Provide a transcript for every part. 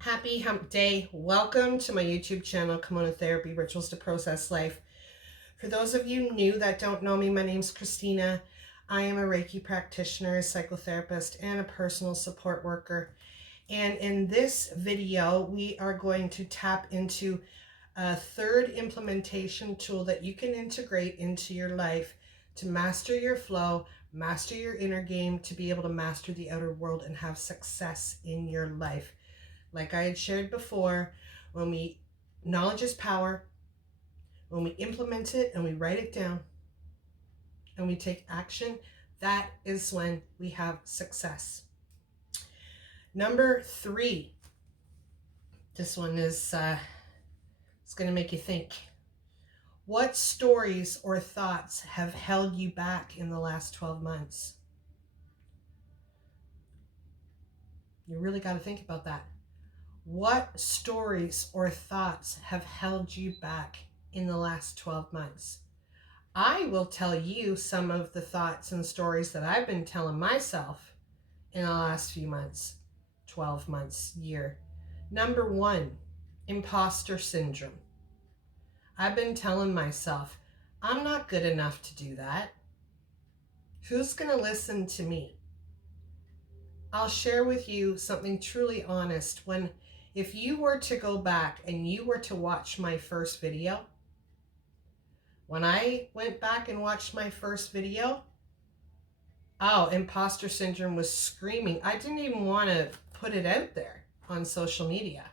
Happy hump day. Welcome to my YouTube channel, Kimono Therapy, Rituals to Process Life. For those of you new that don't know me, my name's Christina. I am a Reiki practitioner, a psychotherapist, and a personal support worker. And in this video, we are going to tap into a third implementation tool that you can integrate into your life to master your flow, master your inner game, to be able to master the outer world and have success in your life. Like I had shared before, knowledge is power. When we implement it and we write it down and we take action, that is when we have success. Number 3. This one is it's going to make you think. What stories or thoughts have held you back in the last 12 months? You really got to think about that. What stories or thoughts have held you back in the last 12 months? I will tell you some of the thoughts and stories that I've been telling myself in the last few months, 12 months, year. Number 1, imposter syndrome. I've been telling myself, I'm not good enough to do that. Who's going to listen to me? I'll share with you something truly honest. If you were to go back and you were to watch my first video, when I went back and watched my first video, imposter syndrome was screaming. I didn't even want to put it out there on social media,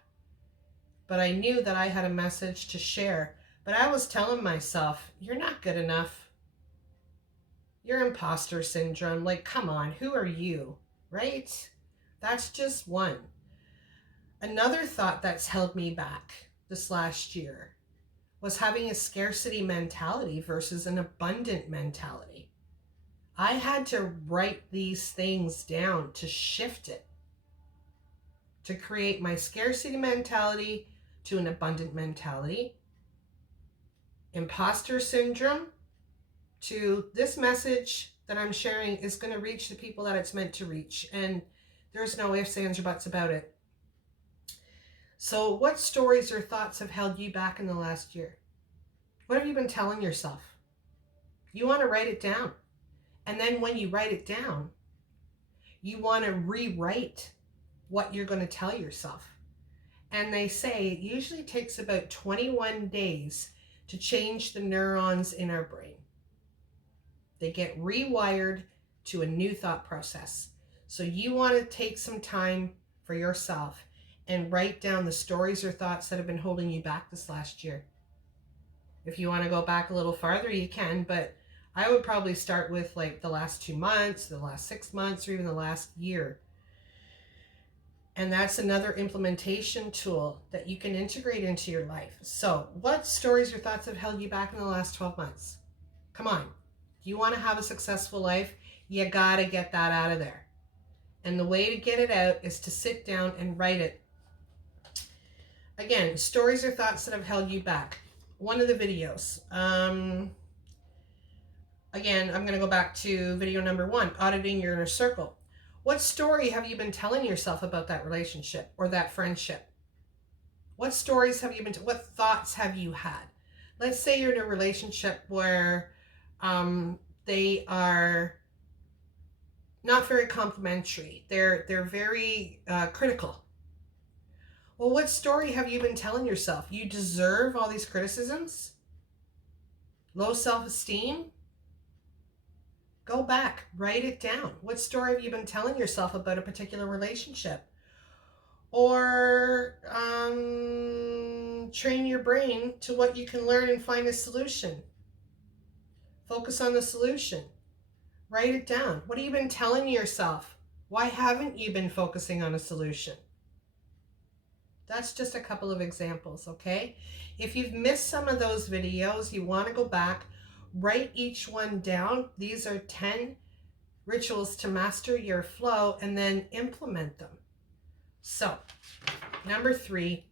but I knew that I had a message to share. But I was telling myself, you're not good enough. You're imposter syndrome. Like, come on, who are you, right? That's just one. Another thought that's held me back this last year was having a scarcity mentality versus an abundant mentality. I had to write these things down to shift it, to create my scarcity mentality to an abundant mentality, imposter syndrome to this message that I'm sharing is going to reach the people that it's meant to reach. And there's no ifs, ands, or buts about it. So what stories or thoughts have held you back in the last year? What have you been telling yourself? You want to write it down. And then when you write it down, you want to rewrite what you're going to tell yourself. And they say it usually takes about 21 days to change the neurons in our brain. They get rewired to a new thought process. So you want to take some time for yourself and write down the stories or thoughts that have been holding you back this last year. If you want to go back a little farther, you can, but I would probably start with like the last 2 months, the last 6 months, or even the last year. And that's another implementation tool that you can integrate into your life. So what stories or thoughts have held you back in the last 12 months? Come on. If you want to have a successful life, you got to get that out of there. And the way to get it out is to sit down and write it. Again, stories or thoughts that have held you back. One of the videos. Again, I'm going to go back to video number 1, auditing your inner circle. What story have you been telling yourself about that relationship or that friendship? What stories have you been, what thoughts have you had? Let's say you're in a relationship where they are not very complimentary. They're very critical. Well, what story have you been telling yourself? You deserve all these criticisms? Low self-esteem? Go back, write it down. What story have you been telling yourself about a particular relationship? Or train your brain to what you can learn and find a solution. Focus on the solution. Write it down. What have you been telling yourself? Why haven't you been focusing on a solution? That's just a couple of examples, okay? If you've missed some of those videos, you want to go back, write each one down. These are 10 rituals to master your flow and then implement them. So, number 3,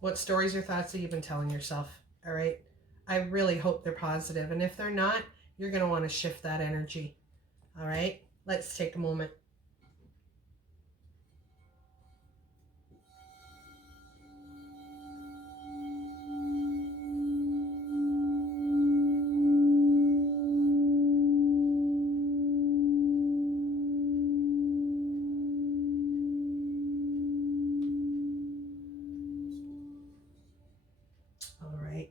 What stories or thoughts have you been telling yourself? All right. I really hope they're positive. And if they're not, you're going to want to shift that energy. All right. Let's take a moment. All right.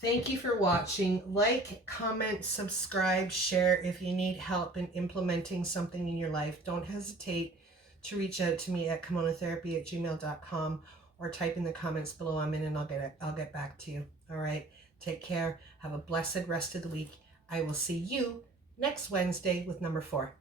Thank you for watching. Like, comment, subscribe, share. If you need help in implementing something in your life, don't hesitate to reach out to me at kimonotherapy@gmail.com or type in the comments below. I'm in and I'll get back to you. All right. Take care. Have a blessed rest of the week. I will see you next Wednesday with number 4.